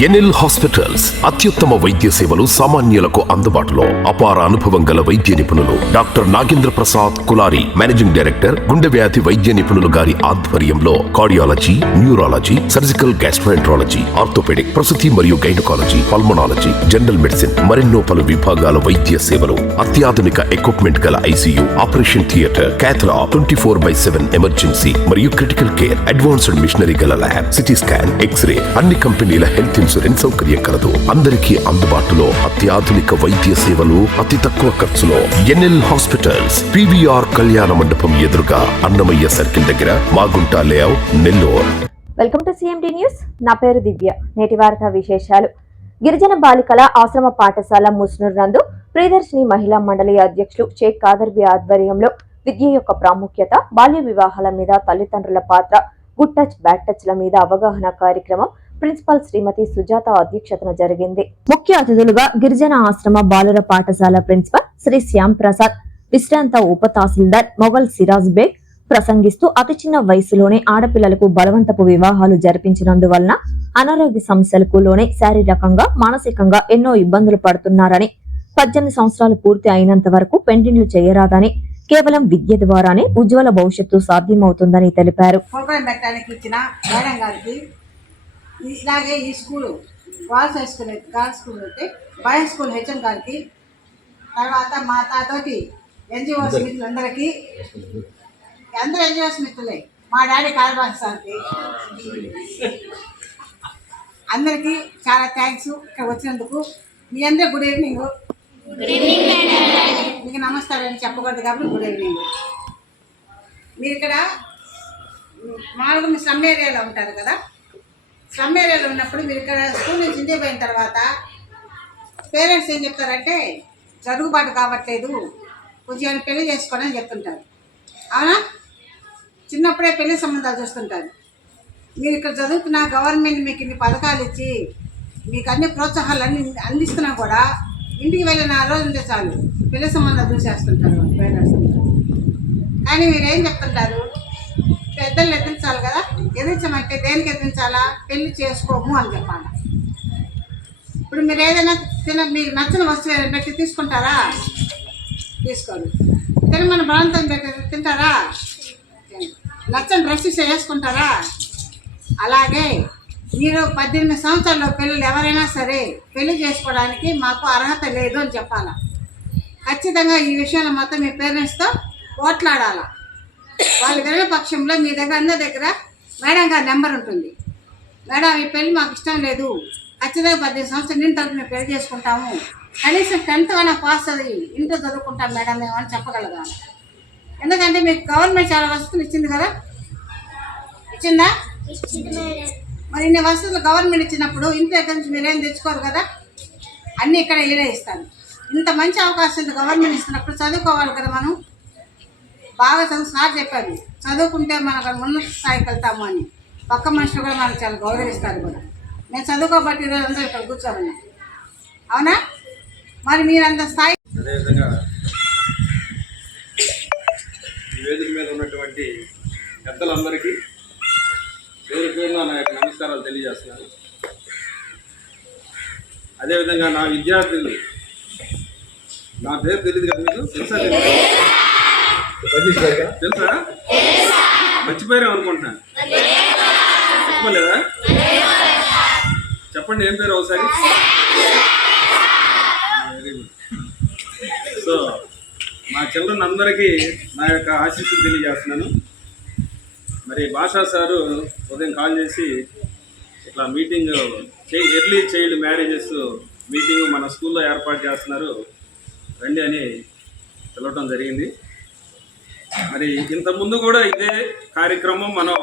NL hospitals అత్యుత్తమ వైద్య సేవలు సామాన్యులకు అందుబాటులో. అపార అనుభవం గల వైద్య నిపుణులు doctor Nagendra Prasad Kulari, managing director, గుండె వ్యాధి వైద్య నిపుణులు గారి ఆధ్వర్యంలో cardiology, neurology, surgical gastroenterology, orthopaedic, ప్రసూతి మరియు గైనకాలజీ, పల్మనాలజీ, జనరల్ మెడిసిన్ మరెన్నో పలు విభాగాల వైద్య సేవలు, అత్యాధునిక ఎక్విప్మెంట్ గల ఐసీయూ, ఆపరేషన్ థియేటర్, క్యాథ్లా, 24/7 ఎమర్జెన్సీ మరియు క్రిటికల్ కేర్, అడ్వాన్స్డ్ మిషనరీ గల ల్యాబ్, సిటీ స్కాన్, ఎక్స్రే, అన్ని కంపెనీల హెల్త్ ఇన్సూరెన్స్ సౌకర్యం కలదు. అందరికీ అందుబాటులో అత్యాధునిక వైద్య సేవలు అతి తక్కువ ఖర్చులో. ఎన్ఎల్ హాస్పిటల్స్, పివిఆర్ కళ్యాణ మండపం ఎదురుగా, అన్నమయ్య సర్కిల్ దగ్గర, Magunta layout, Nellore. Welcome to CMD news. నా పేరు దివ్య. నేటి వార్తా విశేషాలు. గిరిజన బాలికల ఆశ్రమ పాఠశాల ముస్నూర్ నందు ప్రియదర్శిని మహిళా మండలి అధ్యక్షులు షేక్ కాదర్బి ఆధ్వర్యంలో విద్య యొక్క ప్రాముఖ్యత, బాల్య వివాహాల మీద తల్లిదండ్రుల పాత్ర, గుడ్ టచ్ బ్యాడ్ టచ్ ల మీద అవగాహన కార్యక్రమం ప్రిన్సిపల్ శ్రీమతి సుజాత అధ్యక్షతన జరిగింది. ముఖ్య అతిథులుగా గిరిజన ఆశ్రమ బాలుర పాఠశాల ప్రిన్సిపల్ శ్రీ శ్యామ్ ప్రసాద్, విశ్రాంత ఉప తహసీల్దార్ మొఘల్ సిరాజ్ బేగ్ ప్రసంగిస్తూ అతి చిన్న వయసులోనే ఆడపిల్లలకు బలవంతపు వివాహాలు జరిపించినందువలన అనారోగ్య సమస్యలకు లోనే శారీరకంగా, మానసికంగా ఎన్నో ఇబ్బందులు పడుతున్నారని, 18 సంవత్సరాలు పూర్తి అయినంత వరకు పెండింగ్లు చేయరాదని, కేవలం విద్య ద్వారానే ఉజ్వల భవిష్యత్తు సాధ్యమవుతుందని తెలిపారు. ఇలాగే ఈ school girls high school girls school అయితే బాయ్స్ స్కూల్ హెచ్ఎం గారికి, తర్వాత మా తాతోటి ఎన్జిఓస్ మిత్రులందరికీ, అందరూ ఎన్జిఓస్ మిత్రులే, మా డాడీ కాళబాస్ సార్కి, అందరికీ చాలా థ్యాంక్స్ ఇక్కడ వచ్చినందుకు. మీ అందరూ గుడ్ ఈవినింగ్. మీకు నమస్కారం అని చెప్పకూడదు కాబట్టి గుడ్ ఈవినింగ్. మీరు ఇక్కడ మామూలుగా మీ స్లమ్ ఏరియాలో ఉంటారు కదా. స్లమ్ ఏరియాలో ఉన్నప్పుడు మీరు ఇక్కడ స్కూల్ నుంచి ఇంటికి పోయిన తర్వాత పేరెంట్స్ ఏం చెప్తారంటే జరుగుబాటు కావట్లేదు, కొంచెం పెళ్లి చేసుకోవడం అని చెప్తుంటారు. అవునా? చిన్నప్పుడే పెళ్లి సంబంధాలు చూస్తుంటారు. మీరు ఇక్కడ చదువుతున్న గవర్నమెంట్ మీకు ఇన్ని పథకాలు ఇచ్చి మీకు అన్ని ప్రోత్సాహాలు అన్ని అందిస్తున్నా కూడా ఇంటికి వెళ్ళిన ఆ రోజు ఉంటే చాలు పెళ్లి సంబంధాలు చూసేస్తుంటారు పేరెంట్స్. కానీ మీరేం చెప్తుంటారు, పెద్దలు ఎదిరించాలి కదా, ఎదిరించమంటే దేనికి ఎదిరించాలా, పెళ్లి చేసుకోము అని చెప్పాలి. ఇప్పుడు మీరు ఏదైనా మీకు నచ్చిన వస్తువు పెట్టి తీసుకుంటారా? తీసుకోరు. తినమని బలవంతం పెట్టి తింటారా? నచ్చని డ్రెస్ వేసుకుంటారా? అలాగే మీరు 18 సంవత్సరాల పిల్లలు ఎవరైనా సరే పెళ్లి చేసుకోవడానికి మాకు అర్హత లేదు అని చెప్పాలా. ఖచ్చితంగా ఈ విషయంలో మొత్తం మీ పేరెంట్స్తో పోట్లాడాలా. వాళ్ళు వినే పక్షంలో మీ దగ్గర అందరి దగ్గర మేడం గారి నెంబర్ ఉంటుంది. మేడం ఈ పెళ్ళి మాకు ఇష్టం లేదు, ఖచ్చితంగా 18 సంవత్సరాలు నిండి తర్వాత మేము పెళ్లి చేసుకుంటాము, కనీసం 10th అయినా పాస్ అది ఇంట్లో చదువుకుంటాం మేడం మేము అని చెప్పగలగాలి. ఎందుకంటే మీకు గవర్నమెంట్ చాలా వసతులు ఇచ్చింది కదా, ఇచ్చిందా? మరి ఇన్ని వసతులు గవర్నమెంట్ ఇచ్చినప్పుడు ఇంట్లో ఎక్కడి నుంచి మీరేం తెచ్చుకోరు కదా, అన్నీ ఇక్కడ ఇల్లే ఇస్తాను. ఇంత మంచి అవకాశం గవర్నమెంట్ ఇస్తున్నప్పుడు చదువుకోవాలి కదా. మనం బాగా సార్ చెప్పారు, చదువుకుంటే మనకు ఉన్నత స్థాయికి వెళ్తాము అని. పక్క మనుషులు కూడా మనకు చాలా గౌరవిస్తారు కూడా. నేను చదువుకోబట్టి ఈరోజు అందరూ ఇక్కడ కూర్చోమన్నా. అవునా? మరి మీరు అంత స్థాయి. అదేవిధంగా ఈ వేదిక మీద ఉన్నటువంటి పెద్దలందరికీ పేరు పేరున నా యొక్క నమస్కారాలు తెలియజేస్తున్నాను. అదేవిధంగా నా విద్యార్థులు, నా పేరు తెలియదు కదా మీకు, తెలుసా? తెలుసా? మర్చిపోయారా అనుకుంటున్నాను. చెప్పలేదా? చెప్పండి ఏం పేరు ఒకసారి. Very good. సో మా చిల్డ్రన్ అందరికీ నా యొక్క ఆశీస్సులు తెలియజేస్తున్నాను. మరి భాషా సారు ఉదయం కాల్ చేసి ఇట్లా meeting early child marriages meeting మన స్కూల్లో ఏర్పాటు చేస్తున్నారు, రండి అని పిలవటం జరిగింది. మరి ఇంతకుముందు కూడా ఇదే కార్యక్రమం మనం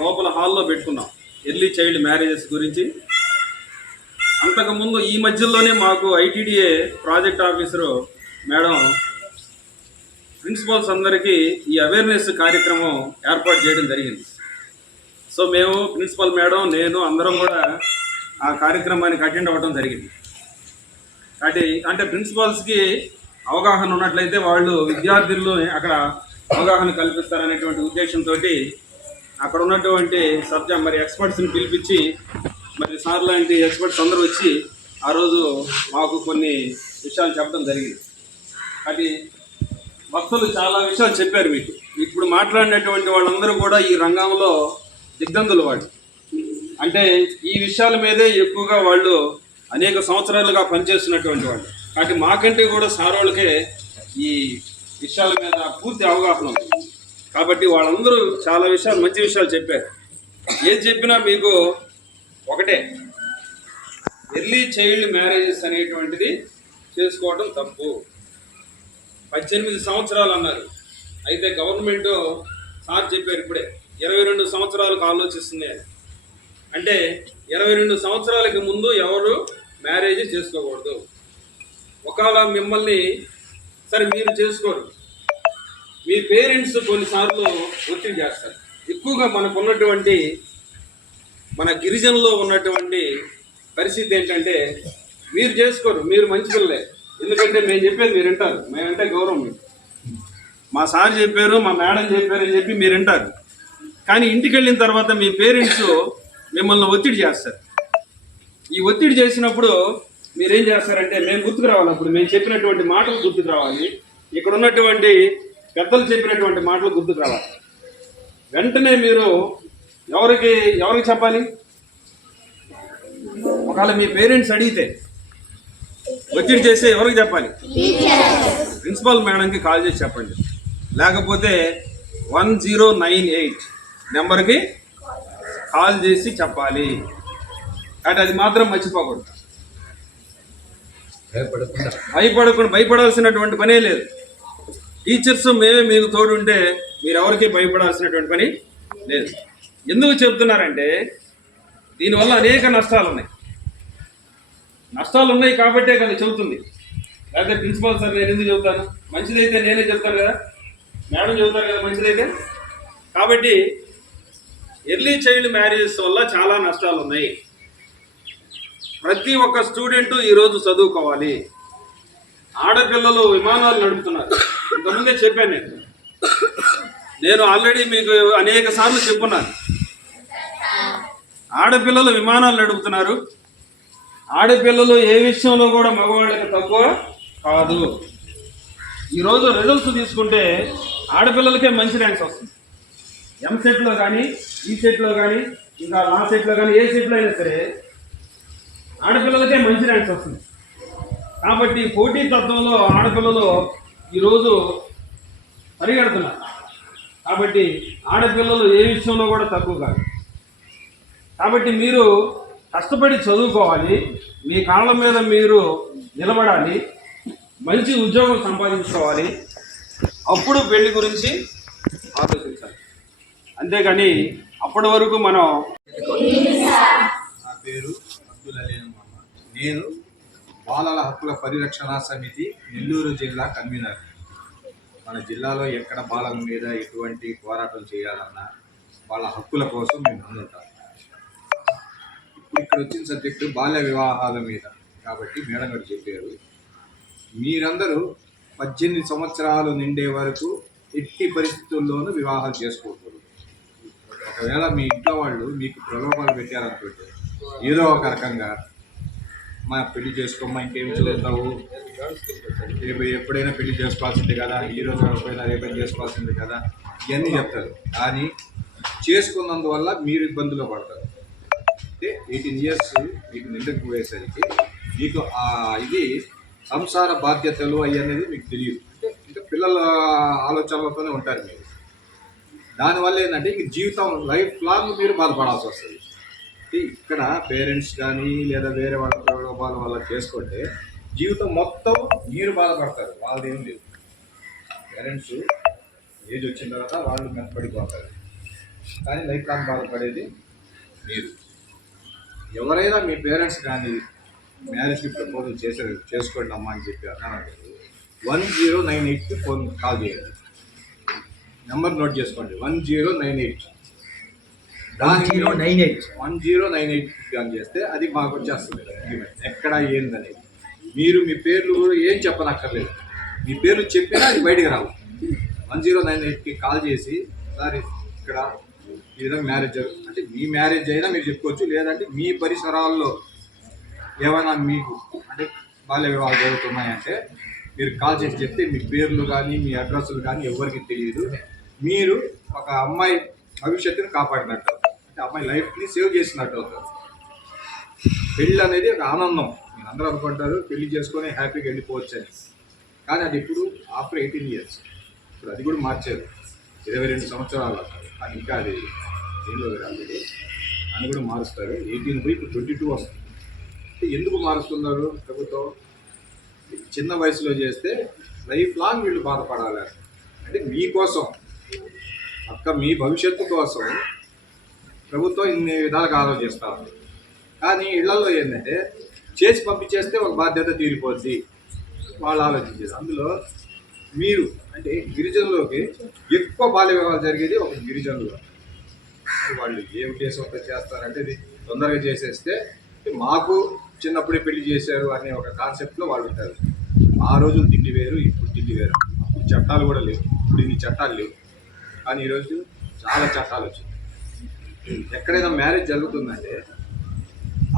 లోపల హాల్లో పెట్టుకున్నాం, ఎర్లీ చైల్డ్ మ్యారేజెస్ గురించి. అంతకుముందు ఈ మధ్యలోనే మాకు ITDA project officer madam principals అందరికీ ఈ అవేర్నెస్ కార్యక్రమం ఏర్పాటు చేయడం జరిగింది. సో మేము ప్రిన్సిపల్ మేడం, నేను అందరం కూడా ఆ కార్యక్రమానికి అటెండ్ అవ్వడం జరిగింది. కాబట్టి అంటే ప్రిన్సిపల్స్కి అవగాహన ఉన్నట్లయితే వాళ్ళు విద్యార్థులు అక్కడ అవగాహన కల్పిస్తారనేటువంటి ఉద్దేశంతో అక్కడ ఉన్నటువంటి మరి ఎక్స్పర్ట్స్ని పిలిపించి మరి సార్ లాంటి ఎక్స్పర్ట్స్ అందరూ వచ్చి ఆ రోజు మాకు కొన్ని విషయాలు చెప్పడం జరిగింది. అది భక్తులు చాలా విషయాలు చెప్పారు మీకు. ఇప్పుడు మాట్లాడినటువంటి వాళ్ళందరూ కూడా ఈ రంగంలో దిగ్ధంతులు వాళ్ళు. అంటే ఈ విషయాల మీదే ఎక్కువగా వాళ్ళు అనేక సంవత్సరాలుగా పనిచేస్తున్నటువంటి వాళ్ళు. కాబట్టి మాకంటే కూడా సార్ వాళ్ళకే ఈ విషయాల మీద పూర్తి అవగాహన ఉంది. కాబట్టి వాళ్ళందరూ చాలా విషయాలు, మంచి విషయాలు చెప్పారు. ఏది చెప్పినా మీకు ఒకటే, ఎర్లీ చైల్డ్ మ్యారేజెస్ అనేటువంటిది చేసుకోవడం తప్పు. 18 సంవత్సరాలు అన్నారు. అయితే గవర్నమెంట్ సార్ చెప్పారు ఇప్పుడే 22 సంవత్సరాలకు ఆలోచిస్తుంది అని. అంటే 22 సంవత్సరాలకి ముందు ఎవరు మ్యారేజ్ చేసుకోకూడదు. ఒకవేళ మిమ్మల్ని సరే మీరు చేసుకోరు, మీ పేరెంట్స్ కొన్నిసార్లు ఒత్తిడి చేస్తారు. ఎక్కువగా మనకున్నటువంటి మన గిరిజనులో ఉన్నటువంటి పరిస్థితి ఏంటంటే మీరు చేసుకోరు, మీరు మంచి పిల్లలే. ఎందుకంటే మేము చెప్పేది మీరు వింటారు, మేమంటే గౌరవం మీకు. మా సార్ చెప్పారు, మా మేడం చెప్పారు అని చెప్పి మీరు వింటారు. కానీ ఇంటికి వెళ్ళిన తర్వాత మీ పేరెంట్స్ మిమ్మల్ని ఒత్తిడి చేస్తారు. ఈ ఒత్తిడి చేసినప్పుడు మీరేం చేస్తారంటే మేము గుర్తుకు రావాలి, అప్పుడు మేము చెప్పినటువంటి మాటలు గుర్తుకు రావాలి, ఇక్కడ ఉన్నటువంటి పెద్దలు చెప్పినటువంటి మాటలు గుర్తుకు రావాలి. వెంటనే మీరు ఎవరికి చెప్పాలి? ఒకవేళ మీ పేరెంట్స్ అడిగితే ఒత్తిడి చేస్తే ఎవరికి చెప్పాలి? ప్రిన్సిపాల్ మేడంకి కాల్ చేసి చెప్పండి. లేకపోతే 1098 నెంబర్కి కాల్ చేసి చెప్పాలి. అంటే అది మాత్రం మర్చిపోకూడదు. భయపడాల్సినటువంటి పనే లేదు. టీచర్స్ మేమే మీకు తోడు ఉంటే మీరు ఎవరికి భయపడాల్సినటువంటి పని లేదు. ఎందుకు చెప్తున్నారంటే దీనివల్ల అనేక నష్టాలు ఉన్నాయి కాబట్టే కదా చెబుతుంది. లేకపోతే ప్రిన్సిపాల్ సార్ నేను ఎందుకు చెబుతాను? మంచిదైతే నేనే చెప్తాను కదా, మేడం చెబుతారు కదా మంచిదైతే. కాబట్టి ఎర్లీ చైల్డ్ మ్యారేజెస్ వల్ల చాలా నష్టాలు ఉన్నాయి. ప్రతి ఒక్క స్టూడెంటు ఈరోజు చదువుకోవాలి. ఆడపిల్లలు విమానాలు నడుపుతున్నారు. ఇంతకుముందే చెప్పాను నేను ఆల్రెడీ మీకు అనేక సార్లు చెప్పున్నాను. ఆడపిల్లలు విమానాలు నడుపుతున్నారు. ఆడపిల్లలు ఏ విషయంలో కూడా మగవాళ్ళకి తక్కువ కాదు. ఈరోజు రిజల్ట్స్ తీసుకుంటే ఆడపిల్లలకే మంచి ర్యాంక్స్ వస్తుంది. ఎంసెట్లో కానీ, ఈ సెట్లో కానీ, ఇంకా నా సెట్లో కానీ, ఏ సెట్లో అయినా సరే ఆడపిల్లలకే మంచి ర్యాంక్స్ వస్తుంది. కాబట్టి పోటీ తత్వంలో ఆడపిల్లలు ఈరోజు పరిగెడుతున్నారు. కాబట్టి ఆడపిల్లలు ఏ విషయంలో కూడా తక్కువ కాదు. కాబట్టి మీరు కష్టపడి చదువుకోవాలి, మీ కాళ్ళ మీద మీరు నిలబడాలి, మంచి ఉద్యోగం సంపాదించుకోవాలి. అప్పుడు పెళ్లి గురించి ఆలోచించాలి. అంతేగాని అప్పటి వరకు మనం. నా పేరు అబ్దుల్ అలీం మహమ్మద్. నేను బాలల హక్కుల పరిరక్షణ సమితి నెల్లూరు జిల్లా కన్వీనర్. మన జిల్లాలో ఎక్కడ బాలల మీద ఎటువంటి పోరాటం చేయాలన్నా వాళ్ళ హక్కుల కోసం మేము ముందుంటాం. ఇప్పుడు ఇక్కడ వచ్చిన సబ్జెక్టు బాల్య వివాహాల మీద కాబట్టి మేడం గారు చెప్పారు, మీరందరూ 18 సంవత్సరాలు నిండే వరకు ఎట్టి పరిస్థితుల్లోనూ వివాహాలు చేసుకోకూడదు. ఒకవేళ మీ ఇంట్లో వాళ్ళు మీకు ప్రలోభాలు పెట్టారనుకుంటే ఏదో ఒక రకంగా మా పెళ్లి చేసుకోమ్మా, ఇంకేమి చదువుతావు, రేపు ఎప్పుడైనా పెళ్లి చేసుకోవాల్సిందే కదా, ఈరోజు కాకపోయినా రేపైనా చేసుకోవాల్సిందే కదా, ఇవన్నీ చెప్తారు. కానీ చేసుకున్నందువల్ల మీరు ఇబ్బందులు పడతారు. అంటే 18 ఇయర్స్ మీకు నిండకపోయేసరికి మీకు ఇది సంసార బాధ్యతలు అవనేది మీకు తెలియదు. అంటే పిల్లల ఆలోచనలతోనే ఉంటారు మీరు. దానివల్ల ఏంటంటే ఇంక జీవితం లైఫ్ లాంగ్ మీరు బాధపడాల్సి వస్తుంది. ఇక్కడ పేరెంట్స్ కానీ లేదా వేరే వాళ్ళ ప్రలోభాల వల్ల చేసుకుంటే జీవితం మొత్తం మీరు బాధపడతారు, వాళ్ళదేం లేదు. పేరెంట్స్ ఏజ్ వచ్చిన తర్వాత వాళ్ళు మెత్తపడిపోతారు, కానీ లైఫ్ లాంగ్ బాధపడేది మీరు. ఎవరైనా మీ పేరెంట్స్ కానీ మ్యారేజ్కి ప్రపోజల్ చేసుకోండి అమ్మా అని చెప్పి అన్నారు, 1098కి ఫోన్ కాల్ చేయండి. నెంబర్ నోట్ చేసుకోండి, 1098. 1098 కాల్ చేస్తే అది మాకు వచ్చేస్తుంది ఎక్కడ ఏందనేది. మీరు మీ పేర్లు కూడా ఏం చెప్పనక్కర్లేదు, మీ పేర్లు చెప్పినా అది బయటకు రావు. 1098కి కాల్ చేసి సార్ ఇక్కడ ఈ విధంగా మ్యారేజ్ అంటే మీ మ్యారేజ్ అయినా మీరు చెప్పుకోవచ్చు, లేదంటే మీ పరిసరాల్లో ఏమైనా మీకు అంటే బాల్య వివాహాలు జరుగుతున్నాయంటే మీరు కాల్ చేసి చెప్తే మీ పేర్లు కానీ మీ అడ్రస్లు కానీ ఎవరికి తెలియదు. మీరు ఒక అమ్మాయి భవిష్యత్తుని కాపాడినట్టు, అంటే అమ్మాయి లైఫ్ని సేవ్ చేసినట్టు అవుతారు. పెళ్ళి అనేది ఒక ఆనందం. మీరు అందరూ అనుకుంటారు పెళ్లి చేసుకొని హ్యాపీగా వెళ్ళిపోవచ్చు అని, కానీ అది ఇప్పుడు ఆఫ్టర్ 18 years. ఇప్పుడు అది కూడా మార్చారు, 22 సంవత్సరాలు అంటారు, కానీ ఇంకా అది దీనిలో రాలేదు. అని కూడా మారుస్తారు. 18 పోయి ఇప్పుడు 22 వస్తుంది. ఎందుకు మారుస్తున్నారు ప్రభుత్వం? చిన్న వయసులో చేస్తే లైఫ్ లాంగ్ వీళ్ళు బాధపడాలి. అంటే మీకోసం మీ భవిష్యత్తు కోసం ప్రభుత్వం ఇన్ని విధాలుగా ఆలోచిస్తూ ఉంది. కానీ ఇళ్లలో ఏంటంటే చేసి పంపించేస్తే ఒక బాధ్యత తీరిపోద్ది వాళ్ళు ఆలోచించేది. అందులో మీరు అంటే గిరిజనులోకి ఎక్కువ బాల్య వివాహాలు జరిగేది ఒక గిరిజనులు. వాళ్ళు ఏ ఉద్దేశంతో చేస్తారంటే ఇది తొందరగా చేసేస్తే మాకు చిన్నప్పుడే పెళ్లి చేశారు అనే ఒక కాన్సెప్ట్లో వాళ్ళు ఉంటారు. ఆ రోజులు తిండి వేరు, ఇప్పుడు తిండి వేరు. అప్పుడు చట్టాలు కూడా లేవు, ఇప్పుడు ఇన్ని చట్టాలు లేవు. కానీ ఈరోజు చాలా చట్టాలు వచ్చాయి. ఎక్కడైనా మ్యారేజ్ జరుగుతుందంటే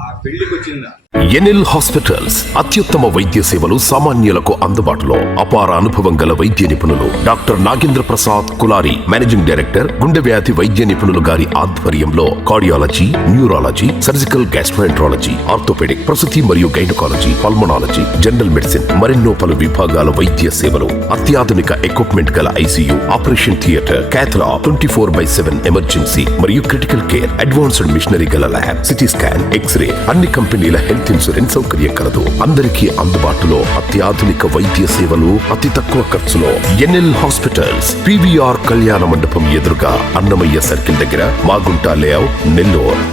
ఆ పెళ్లికి వచ్చిందా ఎన్ఎల్ హాస్పిటల్స్ అత్యుత్తమ వైద్య సేవలు సామాన్యులకు అందుబాటులో. అపార అనుభవం గల వైద్య నిపుణులు doctor Nagendra Prasad Kulari, managing director, గుండె వ్యాధి వైద్య నిపుణులు గారి ఆధ్వర్యంలో cardiology, neurology, surgical gastroenterology, orthopaedic, ప్రసూతి మరియు గైనకాలజీ, పల్మనాలజీ, జనరల్ మెడిసిన్ మరెన్నో పలు విభాగాల వైద్య సేవలు. అత్యాధునిక ఎక్విప్మెంట్ గల ICU, operation theatre, cath lab, 24/7 emergency మరియు క్రిటికల్ కేర్, అడ్వాన్స్డ్ మిషనరీ గల ల్యాబ్, సిటీ స్కాన్, ఎక్స్రే, అన్ని కంపెనీల హెల్త్ ఇన్సూరెన్స్ సౌకర్యం కలదు. అందరికీ అందుబాటులో అత్యాధునిక వైద్య సేవలు అతి తక్కువ ఖర్చులో. ఎన్ఎల్ హాస్పిటల్స్, PVR కళ్యాణ మండపం ఎదురుగా, అన్నమయ్య సర్కిల్ దగ్గర, మాగుంట లేఅవుట్, నెల్లూరు.